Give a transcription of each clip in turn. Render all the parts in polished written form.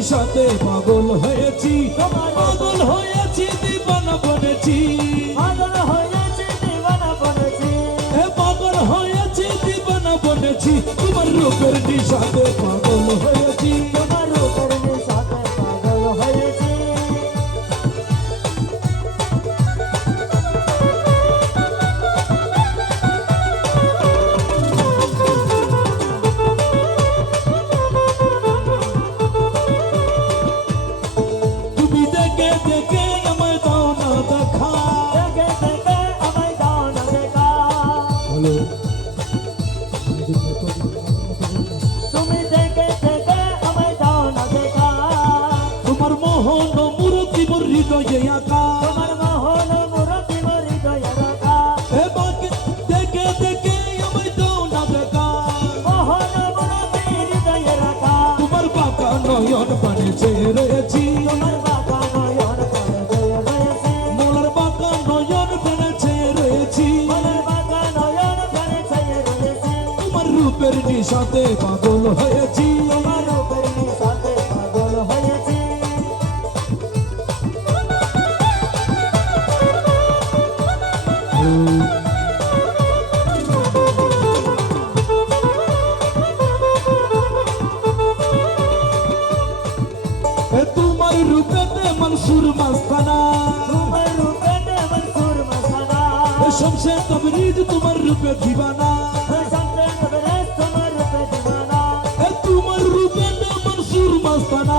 নিশাতে পাগল হয়েছি, পাগল হয়েছি দিবানা বনেছি, পাগল হয়েছি দিবানা বনেছি, পাগল হয়েছি দিবানা বনেছি, তোমার রূপের নিশাতে পাগল হয়েছি, তোমার রূপের নিশাতে পাগল হয়েছি। তুমি দেখে দেখে আমায় দাও না দেখা, দেখে দেখে আমায় দাও না দেখা, বলো তুমি দেখে দেখে আমায় দাও না দেখা, তোমার মোহন মূর্তি মোর হৃদয়ে আঁকা, তোমার মোহন মূরতি মোর হৃদয়ে রাখা, দেখে দেখে আমায় দাও না দেখা, মোহন মূরতি হৃদয়ে রাখা, তোমার বাঁকা নয়ন পানে চেয়ে রয়েছি, তোমার বাঁকা নয়ন পানে চেয়ে রয়েছি, মোলার বাঁকা নয়ন পানে চেয়ে রয়েছি, মনের বাঁকা নয়ন পানে চেয়ে রয়েছি, তোমার রূপের নিশাতে পাগল হয়েছি, তোমার রূপের নিশাতে পাগল হয়েছি। তোমার রূপেতে মনসুর মাস্তানা, তোমার রূপেতে মনসুর মস্তানা, শমশে তবরিজ তোমার রূপে দিবানা, শামসে তবরেজ তোমার রূপে দিওয়ানা, তোমার রূপেতে মনসুর মাস্তানা,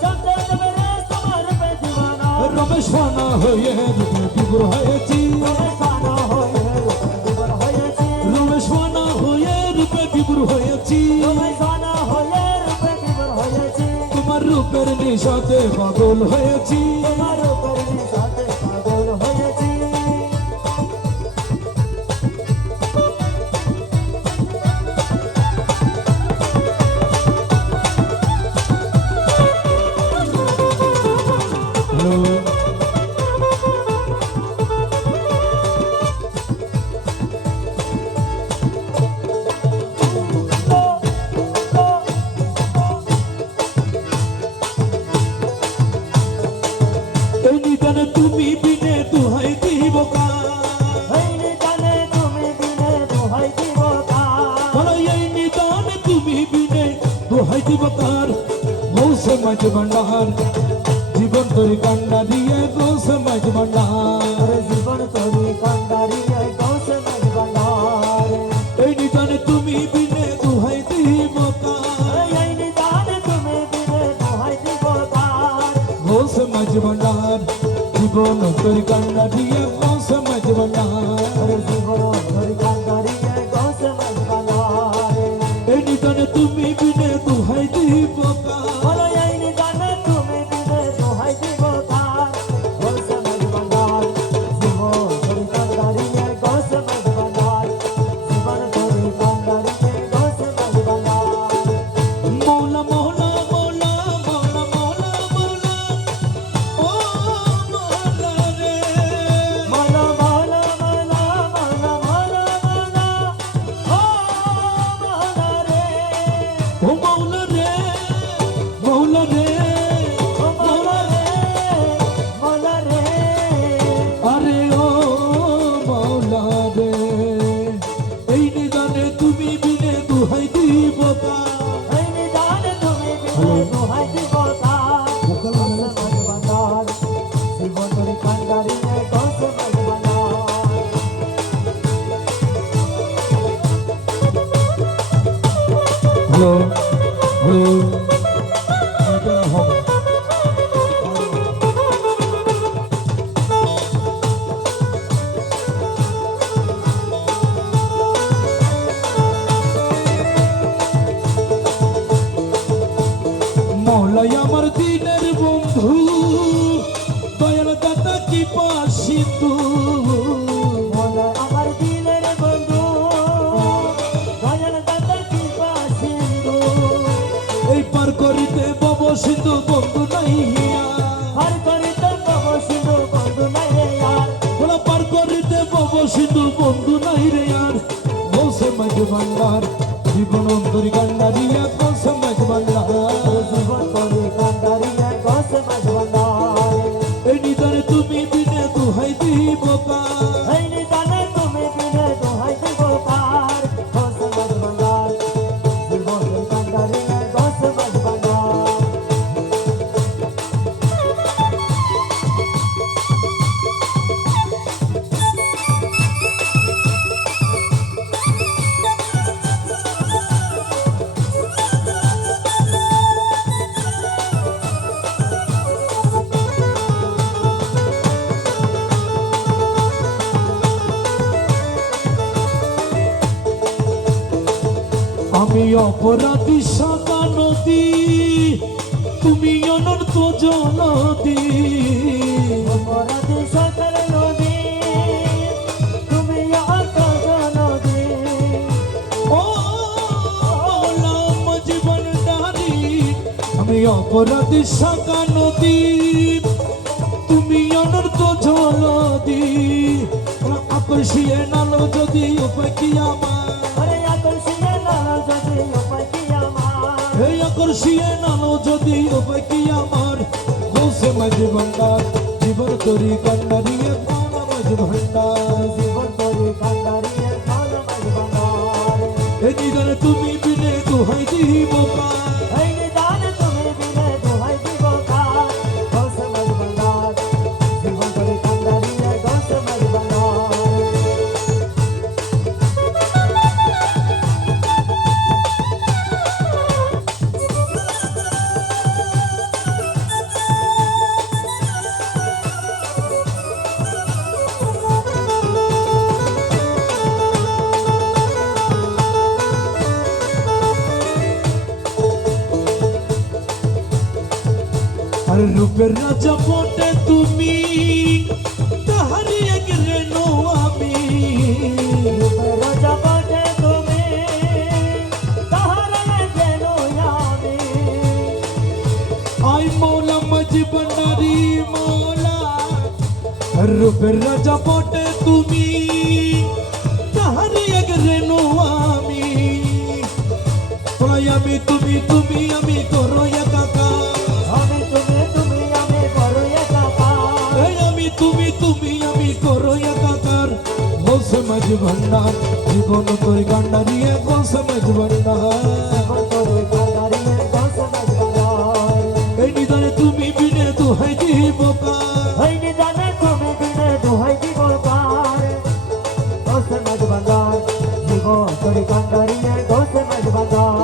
শামসে তবরেজ তোমার রূপে দিওয়ানা, রমেশ ফানা হয়ে রূপে বিভোর হয়েছি, রমেশানা হয়ে রূপে বিভোর হয়েছি, রমেশ ফানা হয়ে রূপে বিভোর হয়েছি, রমেশানা হয়ে রূপে বিভোর হয়েছি, তোমার রূপের নিশাতে পাগল হয়েছি, তোমার রূপের নিশাতে পাগল হয়েছি। এই নিদানে তুমি বিনে দুহাই দিব কার, এই নিদানে তুমি বিনে দোহাই দিব কার, এই নিদানে তুমি বিনে দুহাই দিব কার, গৌসে মাঝ ভান্ডার জীবন তরি কান্না দিয়ে গৌসে মাঝ ভান্ডার, জীবন তরি কান্ডারিয়ে গৌসে মজবানার, এই নিদানে তুমি বিনে দুহাই দিব কার, এই নিদানে তুমি বিনে দোহাই দিব কার, গৌসে মাঝ ভান্ডার জীবন তরি কান্না দিয়ে গৌসে মাঝ ভান্ডার, জীবন তরি কান্ডারিয়ে গৌসে মজবানার, এই নিদানে তুমি বিনে দুহাই দিব কার, বলো এই নিদানে তুমি বিনে দোহাই দিব কার, গৌসে মজবানার, জীবন তরি কান্ডারিয়ে গৌসে মজবানার, জীবন তরি কান্ডারিয়ে গৌসে মজবানার। মৌলা মৌলা মৌলা মৌলা মৌলা মৌলা ও মৌলা রে, মালা মালা মালা মালা মালা মালা ও মালা রে, ও মৌলা রে, মৌলা রে, ও মালা রে, মালা রে, আরে ও মৌলা রে, এই নিদানে তুমি বিনে দুহাই দিব কার, এই নিদানে তুমি বিনে দোহাই দিব কার, গৌসে মজবানার, জীবন তরি কান্ডারিয়ে গৌসে মজবানার। হ্যালো হ্যালো এটা হবে মৌলাই আমার দিনের বন্ধু, দয়াল দাতা কি পাশিতু, মনে আমার দিলের বন্ধু, দয়াল দাতা কি পাশিন্দু, এই পার করিতে বব সিন্ধু বন্ধু নাই হিয়া, হর করিতে পাবো সিন্ধু বন্ধু নাই রে আর, বলা পার করিতে বব সিন্ধু বন্ধু নাই রে আর, গৌসে মাঝ ভান্ডার জীবন অন্তরি কান্ডা দিয়া গৌসে মাঝ ভান্ডার, জীবন তরি কান্ডারিয়ে আমি অপরাধী সাদা নদী, তুমি অনন্ত জলদি। অপরাধী সকল নদী, তুমি অন্তর নদী। ও লাম জীবন নারী, আমি অপরাধী সাদা নদী, তুমি অনন্ত জলদি। আকর্ষিয়ে নালো যদি উপায় কি আমার, আরে আকর্ষিয়ে নালো যদি উপায় কি আমার। হে আকর্ষিয়ে নালো যদি উপায় কি আমার। গৌসে মাঝ ভান্ডার, জীবন তরি কান্ডারিয়ে প্রাণ মাঝ ভান্ডার। জীবন তরি কান্ডারিয়ে প্রাণ মাঝ ভান্ডার। হে নিদান তুমি বিনে দোহাই দিব কার, এই নিদান তুমি বিনে দোহাই দিব কার। গৌসে মাঝ ভান্ডার, জীবন তরি কান্ডারিয়ে গৌসে মাঝ ভান্ডার। আর রূপের রাজা বটে তুমি, তাহারি এক রেণু আমি। রাজা বটে তুমি, তাহারা যেন আমি। আই মৌলা মাঝ ভান্ডারি মৌলা, আর রূপের রাজা বটে তুমি, তাহারি এক রেণু আমি। তাই আমি তুমি তুমি আমি করো একাকার, আমি তুমি তুমি আমি বড় একাকার। এই আমি তুমি তুমি আমি করো একাকার। গৌসে মাঝ ভান্ডার, জীবন তোর কান্ডারিয়ে গৌসে মাঝ ভান্ডার। জীবন তরি কান্ডারিয়ে গৌসে মাঝ ভান্ডার। এই নিদানে তুমি বিনে দোহাই দিব কার, এই নিদানে তুমি বিনে দোহাই দিব কার। গৌসে মাঝ ভান্ডার, জীবন তরি কান্ডারিয়ে গৌসে মাঝ ভান্ডার।